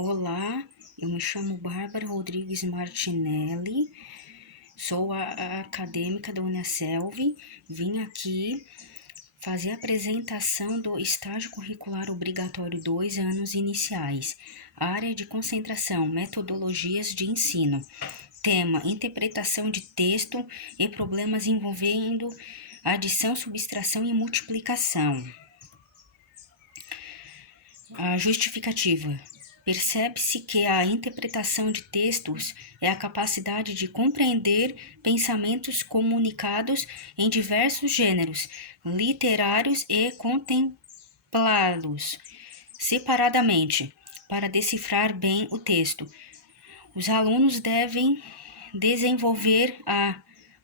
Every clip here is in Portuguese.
Olá, eu me chamo Bárbara Rodrigues Martinelli, sou a acadêmica da Uniaselv, vim aqui fazer a apresentação do estágio curricular obrigatório 2 anos iniciais, área de concentração, metodologias de ensino, tema, interpretação de texto e problemas envolvendo adição, subtração e multiplicação. A justificativa. Percebe-se que a interpretação de textos é a capacidade de compreender pensamentos comunicados em diversos gêneros literários e contemplá-los separadamente para decifrar bem o texto. Os alunos devem desenvolver a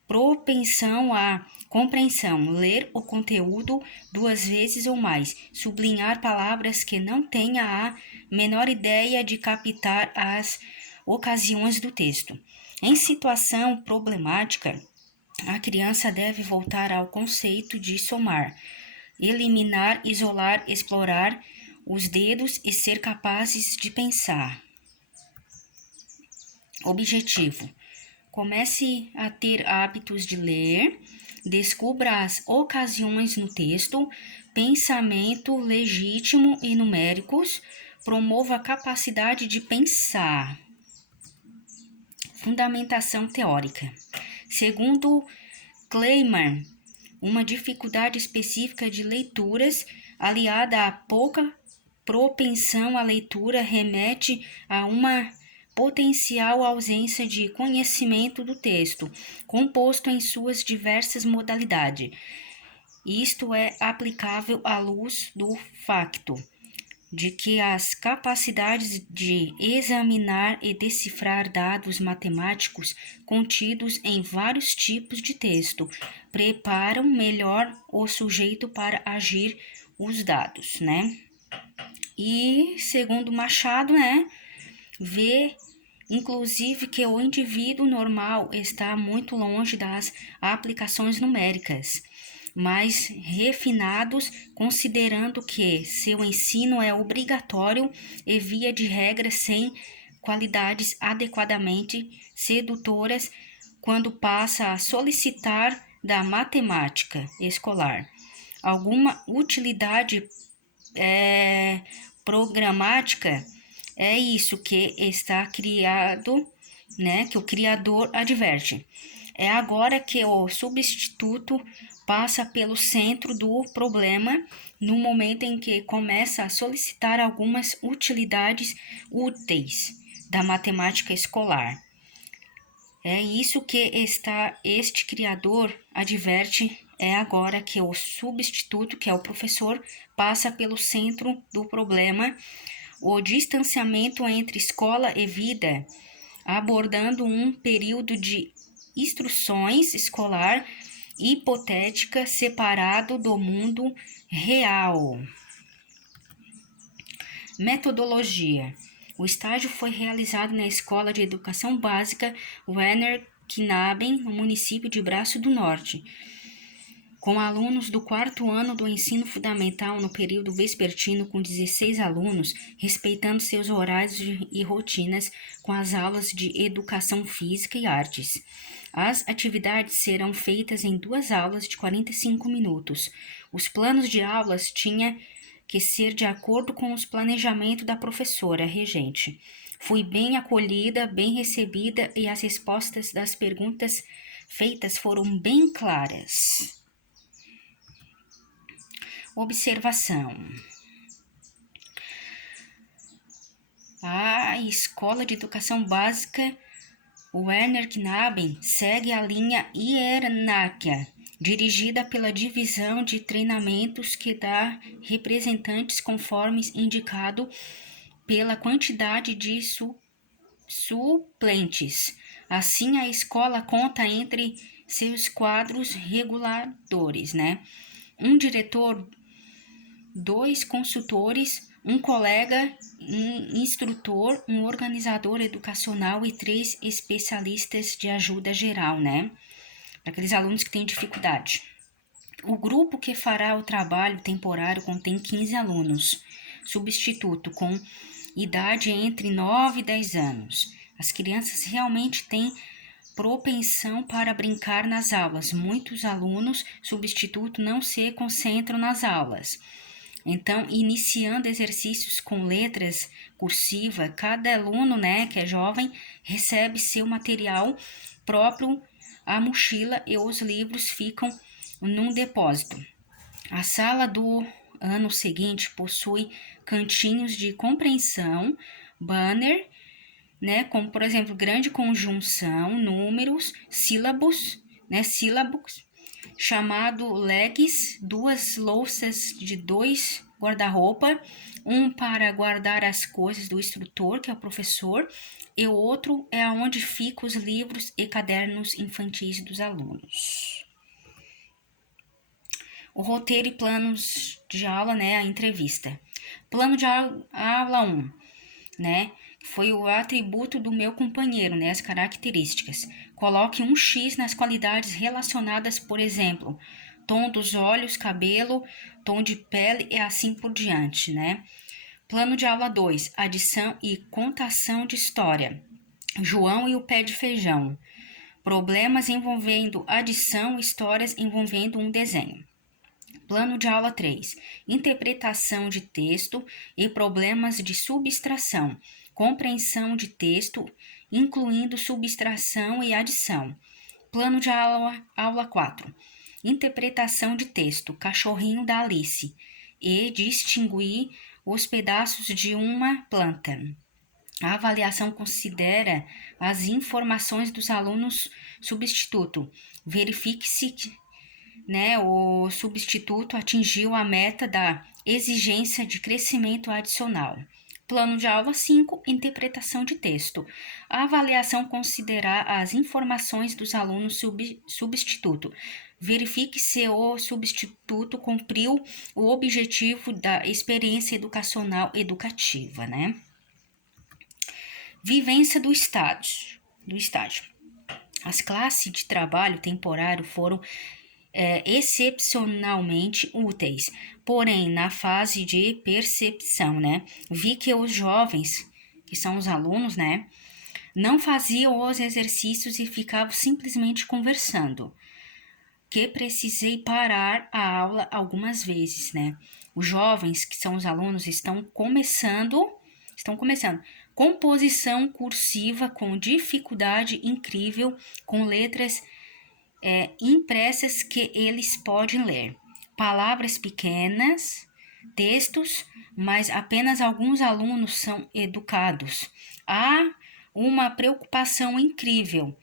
propensão à compreensão, ler o conteúdo 2 vezes ou mais, sublinhar palavras que não tenha a menor ideia de captar as ocasiões do texto. Em situação problemática, a criança deve voltar ao conceito de somar, eliminar, isolar, explorar os dedos e ser capazes de pensar. Objetivo: comece a ter hábitos de ler, descubra as ocasiões no texto, pensamento legítimo e numéricos, promova a capacidade de pensar. Fundamentação teórica. Segundo Kleiman, uma dificuldade específica de leituras aliada a pouca propensão à leitura remete a uma potencial ausência de conhecimento do texto, composto em suas diversas modalidades. Isto é aplicável à luz do facto de que as capacidades de examinar e decifrar dados matemáticos contidos em vários tipos de texto preparam melhor o sujeito para agir os dados, né? E, segundo Machado, vê inclusive que o indivíduo normal está muito longe das aplicações numéricas, mais refinados, considerando que seu ensino é obrigatório e via de regra sem qualidades adequadamente sedutoras quando passa a solicitar da matemática escolar alguma utilidade programática. É isso que está criado, que o criador adverte. É agora que o substituto passa pelo centro do problema, no momento em que começa a solicitar algumas utilidades úteis da matemática escolar. É isso que este criador adverte. É agora que o substituto, que é o professor, passa pelo centro do problema, o distanciamento entre escola e vida, abordando um período de instruções escolar hipotética separado do mundo real. Metodologia. O estágio foi realizado na Escola de Educação Básica Werner Knaben, no município de Braço do Norte, com alunos do 4º ano do ensino fundamental no período vespertino, com 16 alunos, respeitando seus horários e rotinas com as aulas de educação física e artes. As atividades serão feitas em 2 aulas de 45 minutos. Os planos de aulas tinham que ser de acordo com os planejamentos da professora regente. Fui bem acolhida, bem recebida e as respostas das perguntas feitas foram bem claras. Observação. A Escola de Educação Básica Werner Knaben segue a linha hierárquica, dirigida pela divisão de treinamentos que dá representantes conforme indicado pela quantidade de suplentes. Assim, a escola conta entre seus quadros reguladores, um diretor, 2 consultores, um colega, um instrutor, um organizador educacional e 3 especialistas de ajuda geral, para aqueles alunos que têm dificuldade. O grupo que fará o trabalho temporário contém 15 alunos, substituto com idade entre 9 e 10 anos. As crianças realmente têm propensão para brincar nas aulas. Muitos alunos substituto não se concentram nas aulas. Então, iniciando exercícios com letras cursiva, cada aluno, né, que é jovem, recebe seu material próprio, a mochila e os livros ficam num depósito. A sala do ano seguinte possui cantinhos de compreensão, banner, né, como por exemplo, grande conjunção, números, sílabos, chamado legs, 2 louças de 2 guarda-roupa, um para guardar as coisas do instrutor, que é o professor, e o outro é onde ficam os livros e cadernos infantis dos alunos. O roteiro e planos de aula, né, a entrevista. Plano de aula 1, né, foi o atributo do meu companheiro, né, as características. Coloque um X nas qualidades relacionadas, por exemplo, tom dos olhos, cabelo, tom de pele e assim por diante, né. Plano de aula 2, adição e contação de história. João e o pé de feijão. Problemas envolvendo adição, histórias envolvendo um desenho. Plano de aula 3, interpretação de texto e problemas de subtração, compreensão de texto, incluindo subtração e adição. Plano de aula 4, interpretação de texto, cachorrinho da Alice, e distinguir os pedaços de uma planta. A avaliação considera as informações dos alunos substituto. Verifique-se, né, o substituto atingiu a meta da exigência de crescimento adicional. Plano de aula 5, interpretação de texto. A avaliação considera as informações dos alunos substituto. Verifique se o substituto cumpriu o objetivo da experiência educacional educativa, né? Vivência do estágio. As classes de trabalho temporário foram excepcionalmente úteis, porém na fase de percepção, né, vi que os jovens, que são os alunos, né, não faziam os exercícios e ficavam simplesmente conversando, que precisei parar a aula algumas vezes, né. Os jovens, que são os alunos, estão começando composição cursiva com dificuldade incrível, com letras impressas que eles podem ler. Palavras pequenas, textos, mas apenas alguns alunos são educados. Há uma preocupação incrível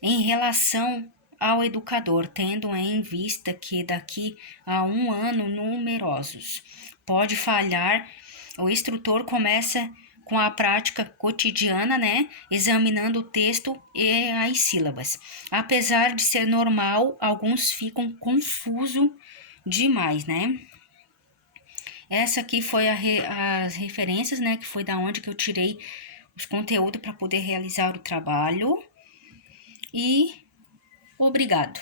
em relação ao educador, tendo em vista que daqui a um ano numerosos pode falhar. O instrutor começa com a prática cotidiana, né, examinando o texto e as sílabas. Apesar de ser normal, alguns ficam confusos demais, né? Essa aqui foi as referências, né, que foi da onde que eu tirei os conteúdos para poder realizar o trabalho. E obrigado.